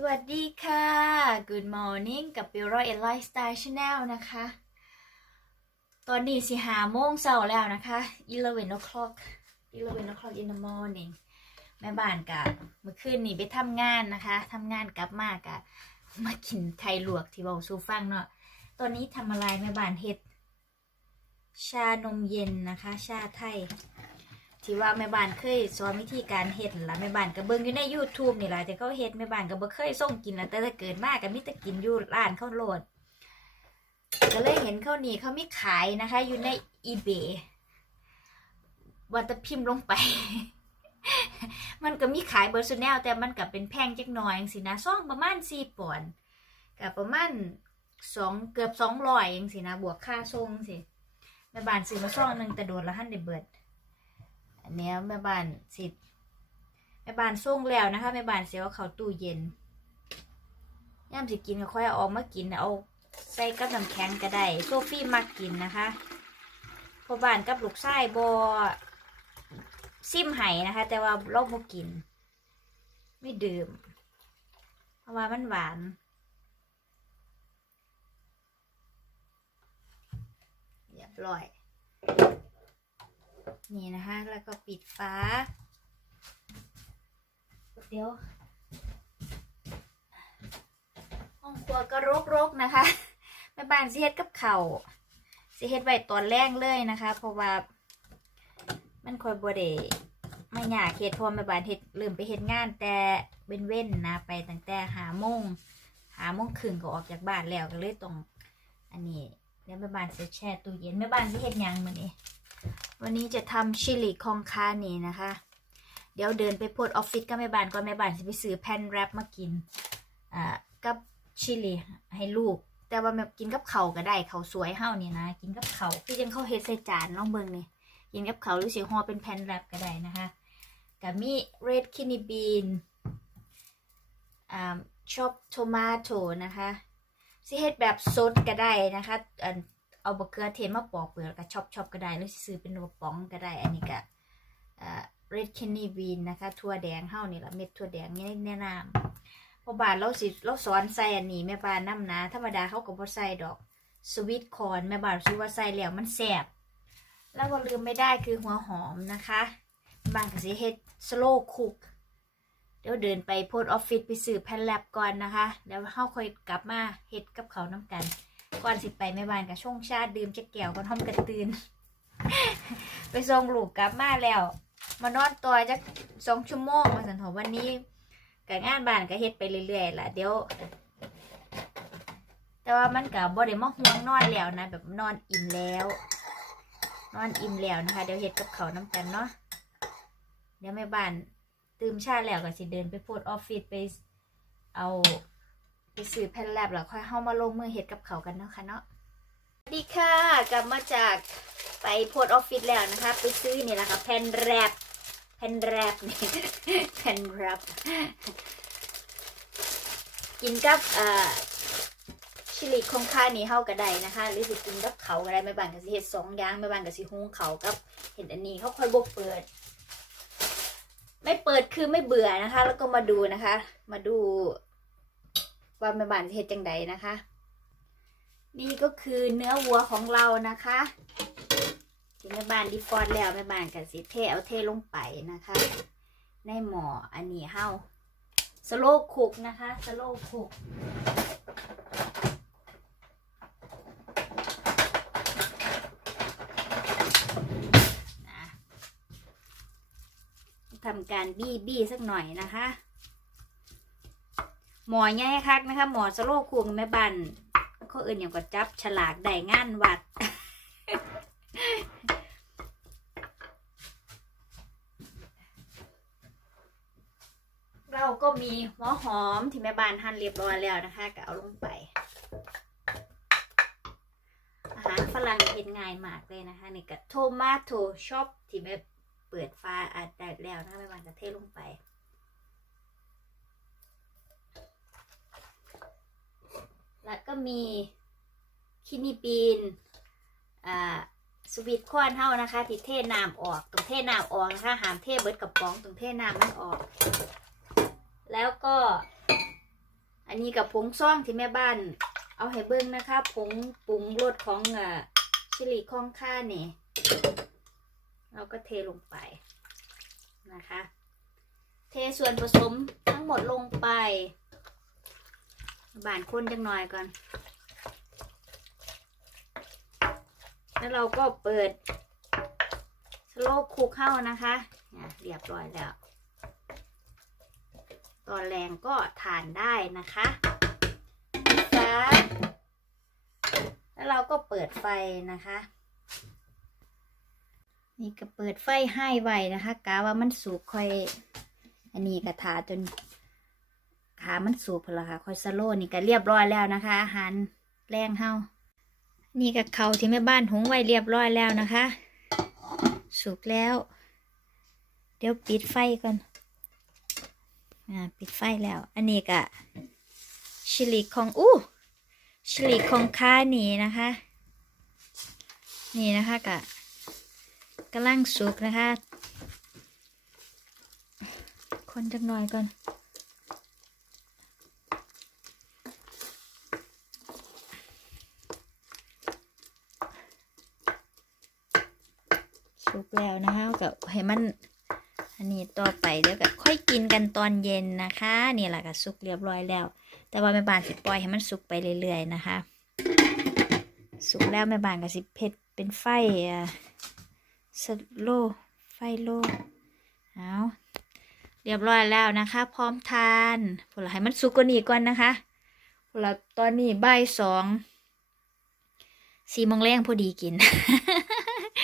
สวัสดีค่ะ Good morning กับ b i l l and Lifestyle Channel นะคะ ตอนนี้สิหาโมงเช้าแล้วนะคะ 11 o'clock 11 o'clock in the morning แม่บ้านกะเมื่อคืนนี้ไปทำงานนะคะทำงานกลับมากะมากินไข่ลวกที่เบาสูฟังเนาะ ตอนนี้ทำอะไรแม่บ้านเฮ็ด ชานมเย็นนะคะ ชาไทย ที่ว่าแม่บ้านเคยสอนวิธีการเฮ็ดนั่นล่ะแม่บ้านก็เบิ่งอยู่ใน YouTube นี่ล่ะแต่เขาเฮ็ดแม่บ้านก็บ่เคยส่งกินล่ะแต่ถ้าเกิดมาก็มีแต่กินอยู่ร้านข้าวโลดก็เลยเห็นเขานี่เขามีขายนะคะ อยู่ใน eBay ว่าแตะพิมพ์ลงไป มันก็มีขายเบอร์ซูแนลแต่มันก็เป็นแพงจักหน่อยจังซี่นะซ่องประมาณ4ปอนด์ก็ประมาณ2เกือบ200จังซี่นะบวกค่าส่งสิแม่บ้านซื้อมาซ่องหนึ่งแต่โดนละหันได้เบิด อันเนี้ยแม่บ้านสิแม่บ้านส่งแล้วนะคะแม่บ้านเสียว่าเขาตู้เย็นย่ามสิกินก็ค่อยเอาออกมากินเอาใส่กับน้ำแข็งก็ได้โซฟี่มักกินนะคะพอบ้านกับลูกชายบอซิมไห้นะคะ แต่ว่าเราบ่กิน ไม่ดื่ม เพราะว่ามันหวานเรียบร้อย นี่นะคะ แล้วก็ปิดฝา เดี๋ยว ห้องครัวก็รกๆนะคะแม่บ้านสิเฮ็ดกับเขาวสิเฮ็ดไว้ตอนแรกเลยนะคะ เพราะว่ามันคอยบ่ได้ไม่อยากเฮ็ดพราะว่าแม่บ้านเฮ็ดลืมไปเฮ็ดงานแต่เว้นเว้นๆนะไปตั้งแต่หาโมงหาโมงครึ่งก็ออกจากบ้านแล้วก็เลยต้องอันนี้เดี๋ยวแม่บ้านจะแช่ตู้เย็นแม่บ้านสิเฮ็ดยังมื้อนี้ วันนี้จะทำชิลลีคองคานี่นะคะ เดี๋ยวเดินไปพดออฟฟิศกับแม่บ้านก่อนแม่บ้านจะไปซื้อแผ่นแรปมากิน อ่า กับชิลลีให้ลูก แต่ว่าแม่กินกับเขาก็ได้เขาสวยเฮานี่นะ กินกับเขาวที่จังเข้าเฮ็ดใส่จานลองเบิ่งนี่กินกับเขาหรือสิห่อเป็นแผ่นแรปก็ได้นะคะกับมีเรดคินีบีนอ่าชอปโทมาโตนะคะสิเฮ็ดแบบสดก็ได้นะคะอัน เอาบะเขือเทศมาปอกเปลือกก็ช็อปช็อปก็ได้หรือซื้อเป็นบะป๋องก็ได้ อันนี้ก็อ่า red kidney bean นะคะถั่วแดงเฮานี่ละเม็ดถั่วแดงนี่แนะนำพราะบ้านเราสิเราสอนใส่อันนี้แม่บ้านน้ำนะธรรมดาเขาก็บ่ใส่ดอกสวีทคอนแม่บ้านรู้ว่าใส่แล้วมันแซ่บแล้วก็ลืมไม่ได้คือหัวหอมนะคะบางกสิเฮ็ด slow cook เดี๋ยวเดินไปโพสออฟฟิศไปซื้อแผ่นแลบก่อนนะคะ เดี๋ยวเฮาค่อยกลับมาเฮ็ดกับเขาน้ำกัน ก่อนสิไปแม่บ้านกับช่วงชาติดื่มจะแก้วก็ทอมกระตือนไปส่งลูกกลับมาแล้ว มานอนตัวจักสองชั่วโมงมาสันทอวันนี้กับงานบ้านก็เฮ็ดไปเรื่อยๆล่ะเดี๋ยว แต่ว่ามันกับบ่ได้มาห่วงนอนแล้วนะ แบบนอนอิ่มแล้ว นอนอิ่มแล้วนะคะ เดี๋ยวเฮ็ดกับเขาน้ำกันเนาะเดี๋ยวแม่บ้านตื่มชาแล้วก็สิเดินไปพสต์ออฟฟิศไปเอา ไปซื้อแผ่นแลบแล้วค่อยเข้ามาลงมือเฮ็ดกับเขากันเนาะค่ะเนาะสวัสดีค่ะกลับมาจากไปโพสต์ออฟฟิศแล้วนะคะ ไปซื้อนี่แหละค่ะแผ่นแรปแผ่นแรปนี่แผ่นแรปกินกับเอ่อชิลิคงค่านี่เฮาก็ได้นะคะ หรือสิกินกับเขาก็ได้แม่บานก็สิเฮ็ดสองอย่างแม่บานก็สิหุงเขากับเห็นอันนี้เขาค่อยบ่เปิด ไม่เปิดคือไม่เบื่อนะคะ แล้วก็มาดูนะคะ มาดู ว่าแม่บ้านเฮ็ดจังใดนะคะ นี่ก็คือเนื้อวัวของเรานะคะที่แม่บ้านดีฟอดแล้วแม่บ้านกับสิเทเอาเทลงไปนะคะ ในหม้ออันนี้เฮาสโลว์คุกนะคะสโลว์คุกนะทำการบี้บี้สักหน่อยนะคะ หมอใหญ่คักนะคะ หมอสโลคูงแม่บันเขาเอื่นอย่างก็จับฉลากได้งานวัด เราก็มีหัวหอมที่แม่บ้านหั่นเรียบร้อยแล้วนะคะ ก็เอาลงไป อาหารฝรั่งเห็นง่ายมากเลยนะคะ นี่ก็โทมาโตช็อปที่แม่เปิดฟ้าอาจได้แล้วนะคะแม่บ้านก็เทลงไป แล้วก็ มีคินิปีนอ่าสวีทคอนเท่านะคะที่เทน้ำออกตรงเทน้ำออกนะคะหามเทเบิดกับป๋องตรงเทน้ำมันออก แล้วก็ อันนี้กับผงซ่องที่แม่บ้าน เอาให้เบิ้งนะคะผงปรุงรสของอ่าชิลิคองค่านี่เราก็เทลงไปนะคะ เทส่วนผสมทั้งหมดลงไป บานคนจังหน่อยก่อน แล้วเราก็เปิดสโลว์คุกเข้านะคะอะเรียบร้อยแล้ว ตอนแรงก็ทานได้นะคะจ้าแล้วเราก็เปิดไฟนะคะ นี่ก็เปิดไฟให้ไว้นะคะกาว่ามันสุกค่อย อันนี้กระทาจน ขามันสุกพละค่ะคอยสโลนี่ก็เรียบร้อยแล้วนะคะ อาหารแรงเฮานี่ก็เขาที่แม่บ้านหุงไว้เรียบร้อยแล้วนะคะ สุกแล้ว เดี๋ยวปิดไฟก่อนอ่าปิดไฟแล้ว อันนี้ก็ชิลิของอู้ชิลิของค้านี่นะคะ นี่นะคะกะกำลังสุกนะคะ คนจักหน่อยก่อน สุกแล้วนะคะกับให้มันอันนี้ต่อไปเดี๋ยวก็ค่อยกินกันตอนเย็นนะคะนี่แหละก็สุกเรียบร้อยแล้ว แต่ว่าแม่บ้านสิปล่อยให้มันสุกไปเรื่อยๆนะคะ สุกแล้วแม่บ้านก็สิเผ็ดเป็นไฟอะสโลไฟโลเอาเรียบร้อยแล้วนะคะ พร้อมทานผลให้มันสุกกว่านี้ก่อนนะคะผลตอนนี้บ่ายสองสี่โมงแรงพอดีกิน